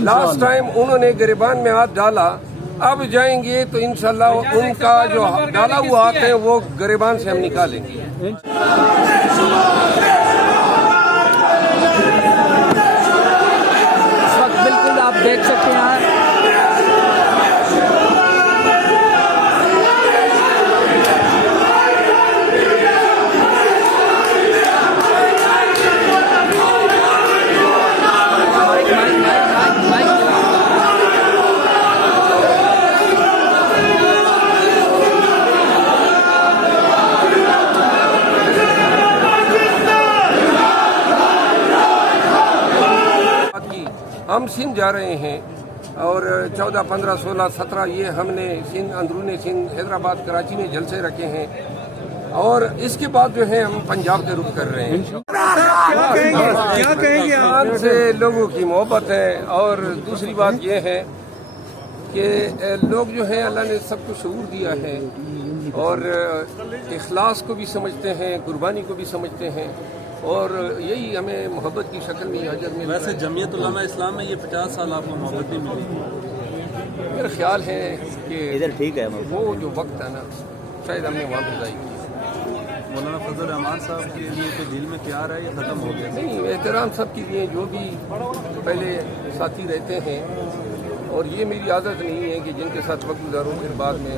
Last time उन्होंने गिरबान में हाथ डाला, अब जाएंगे तो इंशाल्लाह उनका जो डाला हुआ हाथ है वो गिरबान से हम निकालेंगे। इस वक्त बिल्कुल आप देख सकते हैं हम सिंध जा रहे हैं और 14, 15, 16, 17 ये हमने सिंध, अंदरूनी सिंध, हैदराबाद, कराची में जलसे रखे हैं और इसके बाद जो है हम पंजाब के रुख कर रहे हैं। क्या कहेंगे आप? से लोगों की मोहब्बत है और दूसरी बात ये है कि लोग जो है अल्लाह ने सबको शऊर दिया है और इखलास को भी समझते हैं, कुर्बानी को भी समझते हैं और यही हमें मोहब्बत की शक्ल में अजर में। वैसे जमीयत उलमा इस्लाम में ये 50 साल आपको मोहब्बत भी मिली, मेरा ख्याल है कि इधर ठीक है वो जो वक्त है ना शायद हमने वहाँ गुजारी की। मौलाना फजल रहमान साहब के लिए तो दिल में प्यार है या ख़त्म हो गया? नहीं, एहतराम सब के लिए जो भी पहले साथी रहते हैं और ये मेरी आदत नहीं है कि जिनके साथ वक्त गुजारूं फिर बाद में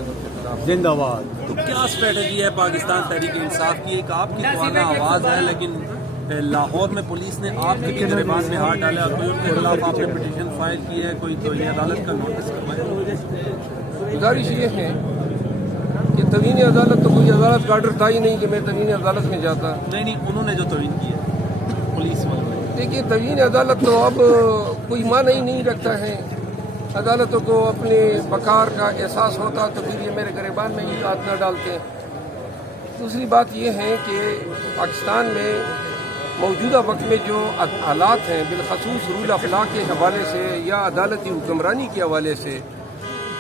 जिंदाबाद। तो क्या स्ट्रेटजी है पाकिस्तान तहरीक इंसाफ की? एक आपकी तो आवाज़ है लेकिन लाहौर में पुलिस ने आपके भी गिरबान में हाथ डाला, कोई उनके खिलाफ आपने पिटीशन फाइल की है, कोई तो ये अदालत का नोटिस करवाया? गुजारिश ये है कि तवीन अदालत, तो कोई अदालत का ऑर्डर था ही नहीं कि मैं तवीन अदालत में जाता। नहीं, उन्होंने जो तवीन की है पुलिस वालों ने। देखिए, तवीन अदालत तो अब कोई माना ही नहीं रखता है। अदालतों को अपने वकार का एहसास होता तो फिर ये मेरे गिरबान में ही हाथ न डालते। दूसरी बात ये है कि पाकिस्तान में मौजूदा वक्त में जो हालात हैं, बिलखसूस रूल ऑफ लॉ के हवाले से या अदालती हुक्मरानी के हवाले से,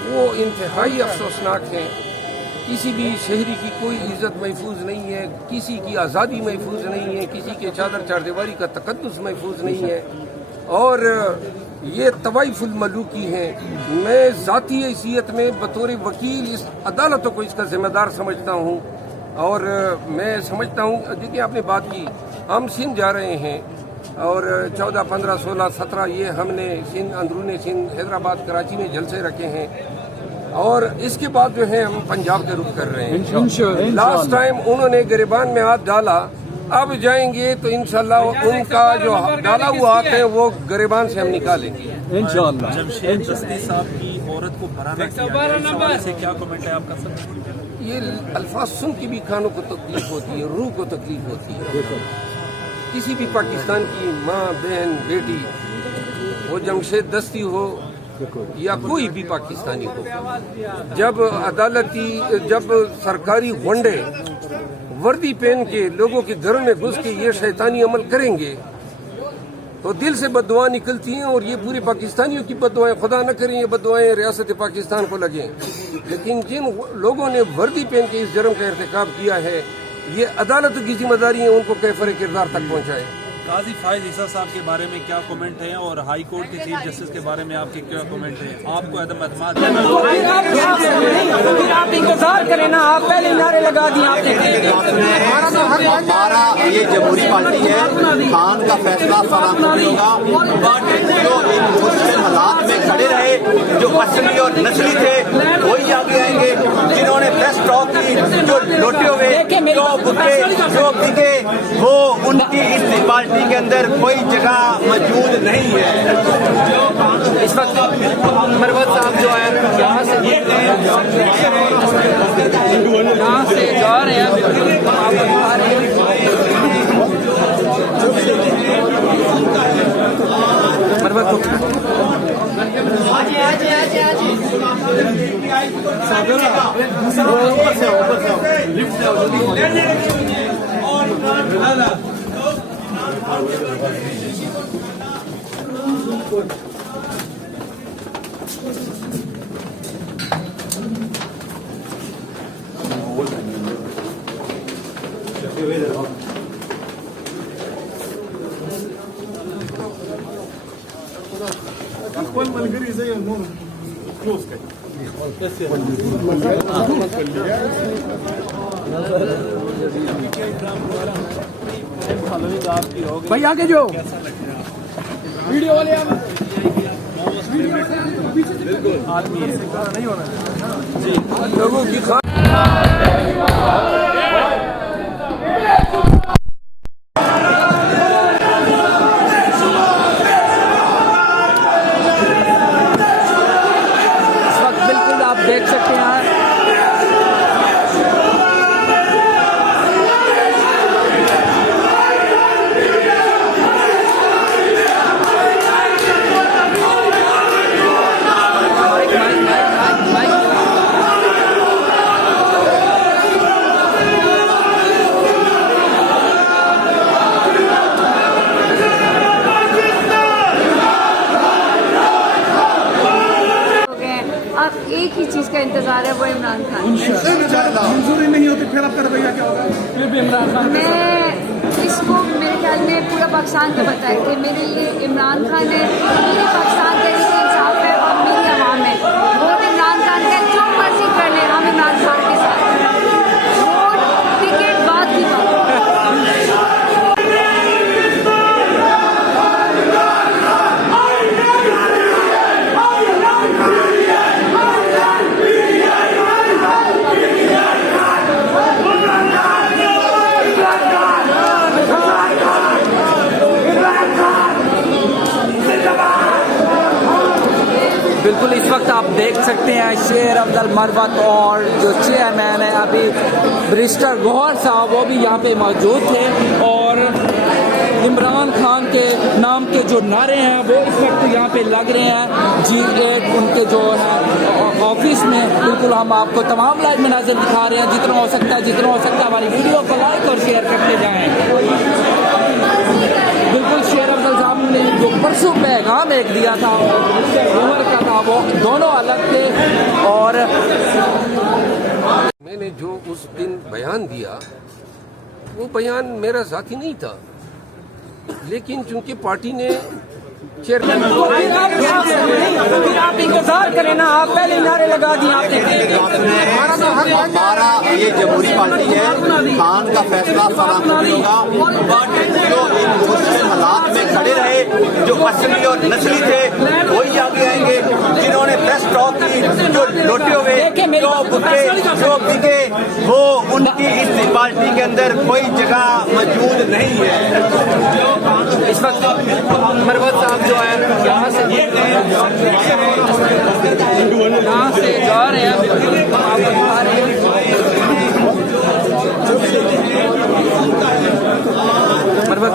वो इंतहाई अफसोसनाक हैं। किसी भी शहरी की कोई इज्जत महफूज नहीं है, किसी की आज़ादी महफूज नहीं है, किसी के चादर चारदीवारी का तकद्दुस महफूज नहीं है और ये तवाइफुल मलूकी है। मैं ज़ाती हैसियत में बतौर वकील इस अदालतों को इसका जिम्मेदार समझता हूँ और मैं समझता हूँ, देखिए आपने बात की, हम सिंध जा रहे हैं और 14, 15, 16, 17 ये हमने सिंध, अंदरूनी सिंध, हैदराबाद, कराची में जलसे रखे हैं और इसके बाद जो है हम पंजाब के रुख कर रहे हैं। लास्ट टाइम उन्होंने गिरबान में हाथ डाला, अब जाएंगे तो इंशाल्लाह उनका जो डाला हुआ हाथ है वो गिरबान से हम निकालेंगे इंशाल्लाह। जमशेद दस्ती साहब की औरत को भराना किया गया, इस हवाले से क्या कमेंट है आपका सर? ये अल्फाज सुन के भी कानों को तकलीफ होती है, रूह को तकलीफ होती है। किसी भी पाकिस्तान की माँ, बहन, बेटी, वो जमशेद दस्ती हो या कोई भी पाकिस्तानी हो, जब सरकारी गुंडे वर्दी पहन के लोगों के घरों में घुस के ये शैतानी अमल करेंगे तो दिल से बददुआ निकलती हैं और ये पूरे पाकिस्तानियों की बददुआएं, खुदा न करें ये बददुआएं रियासत पाकिस्तान को लगें। लेकिन जिन लोगों ने वर्दी पहन के इस जुर्म का इर्तिकाब किया है, ये अदालत की जिम्मेदारी है उनको कैफर किरदार तक पहुँचाए। काजी फायद ईसा साहब के बारे में क्या कमेंट है और हाई कोर्ट के चीफ जस्टिस के बारे में आपके क्या कमेंट है? आपको अदम एतमाद आप इंतजार करें ना, आप पहले नारे लगा दिए आपने। हमारा ये जमहूरी पार्टी है, खान का फैसला फराम नहीं होगा, बट जो इन मुश्किल हालात में खड़े रहे, जो असली और नस्ली थे वही आगे आएंगे। जिन्होंने बेस्ट टॉक की, जो लोटे हुए, जो बुके, जो बिके, वो उनकी इस पार्टी के अंदर कोई जगह मौजूद नहीं है। इस वक्त मरवत साहब जो है यहाँ से जा रहे हैं, मरवत भाई आगे जो वीडियो वाले आप लोगों की बिल्कुल आप देख सकते हैं अब एक ही चीज का इंतजार है, वो इमरान खान। मंजूरी नहीं होती फिर आपका रवैया क्या होगा? फिर भी इमरान खान मैं इसको मेरे ख्याल में पूरा पाकिस्तान को पता है कि मेरे लिए इमरान खान है, मेरे पाकिस्तान का इंसाफ है और मेरी आवाम है। वोट इमरान खान का जो मर्जी कर ले, हम इमरान खान के साथ हैं। वोट टिकट बात की बात। बिल्कुल इस वक्त आप देख सकते हैं शेर अफजल मरवत और जो चेयरमैन है अभी बैरिस्टर गौहर साहब वो भी यहाँ पे मौजूद थे और इमरान खान के नाम के जो नारे हैं वो इस वक्त यहाँ पे लग रहे हैं G8 उनके जो है ऑफिस में। बिल्कुल हम आपको तमाम लाइव मनाज़िर दिखा रहे हैं, जितना हो सकता है हमारी वीडियो को लाइक और शेयर करते जाएं। बिल्कुल शेर अफजल साहब ने जो परसों पैगाम एक दिया था उमर का था, वो दोनों अलग थे और मैंने जो उस दिन बयान दिया वो बयान मेरा साथी नहीं था, लेकिन चूंकि पार्टी ने चेयरमैन आप इंतजार करें ना, आप पहले नारे लगा दिए आपने। हमारा ये जमहूरी पार्टी है, खान का फैसला सलाम होगा। बट जो इन मुश्किल हालात में खड़े रहे, जो असली और नस्ली थे वही आगे आएंगे, जिन्होंने प्रेस टॉक की, जो लोटे हुए, जो बुके, जो बिके, वो उनकी इस पार्टी के अंदर कोई जगह मौजूद नहीं है। इस वक्त मरवत साहब जो है यहाँ से जा रहे हैं, बिल्कुल आप बता रहे हैं। मरवत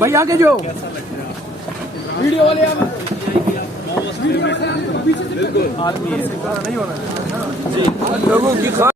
भाई आगे जो वीडियो वाले आप लोगों की